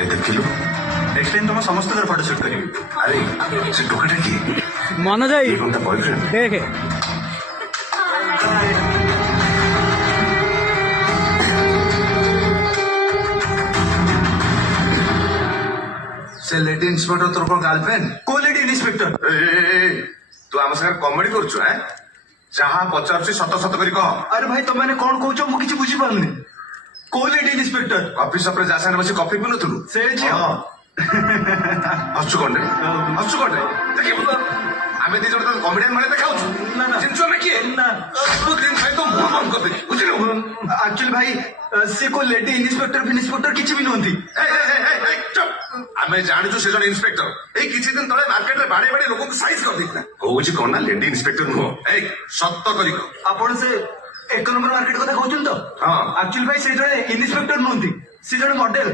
এই ଦେଖିଲୁ next time ତମ ସମସ୍ତଙ୍କର ଫଟୋ ସୁଟ୍ କରିବି। ଆରେ ସେ ଟୋକାଟା କିଏ? मनोज ଏଇ କଣ ତା ବୟଫ୍ରେଣ୍ଡ? देखे ସେ ଲେଡି ଇନ୍ସପେକ୍ଟର ତୋର କଣ ଗାର୍ଲଫ୍ରେଣ୍ଡ? କୋ ଲେଡି ଇନ୍ସପେକ୍ଟର। ତୁ ଆମ ସାଙ୍ଗରେ କମେଡି କରୁଛୁ? ଯାହା ପଚାରୁଛି ସତ ସତ କରି କହ। ଆରେ ଭାଇ ତମେ କଣ କହୁଛ ମୁଁ କିଛି ବୁଝିପାରୁନି। କୋ ଲେଡି ଇନ୍ସପେକ୍ଟର? କଫି ସପରେ ଯା ସାଙ୍ଗରେ ବସି କଫି ପିଉନଥିଲୁ? ସେ ଝିଅ। ହସୁ କଣ୍ଡେ ହସୁ କଣ୍ଡେ ଦେଖିବୁ ଆମେ ଦି ଜଣ କମେଡିଆନ ମାନେ ଦେଖାଉଛୁ ନା, ନା। ଜିନିଷ ନା କିଏ ନା। ସବୁ ଦିନ ଖାଇ ତ ମୁହଁ ବନ୍ଦ କରିଦେବି ବୁଝିଲୁ? ଆକ୍ଚୁଆଲି ଭାଇ ସେ କୋ ଲେଡି ଇନ୍ସପେକ୍ଟର କିଛି ବି ନୁହନ୍ତି। ଚୁପ୍। ଆମେ ଜାଣିଛୁ ସେ ଜଣେ ଇନ୍ସପେକ୍ଟର। ଏଇ କିଛି ଦିନ ତଳେ ମାର୍କେଟରେ ବାଡେଇ ବାଡେଇ ଲୋକଙ୍କୁ ସାଇଜ କରିଦେଇଥିଲା। କହୁଛି କଣ ନା ଲେଡି ଇନ୍ସପେକ୍ଟର ନୁହଁ। ଏଇ ସତ କରି କହ। ଆପଣ ସେ 1 ନମ୍ବର ମାର୍କେଟ କଥା କହୁଛନ୍ତି ତ? ହଁ। ଆକ୍ଚୁଆଲି ଭାଇ ସେ ଜଣେ ଇନ୍ସପେକ୍ଟର ନୁହନ୍ତି, ସେ ଜଣେ ମଡେଲ।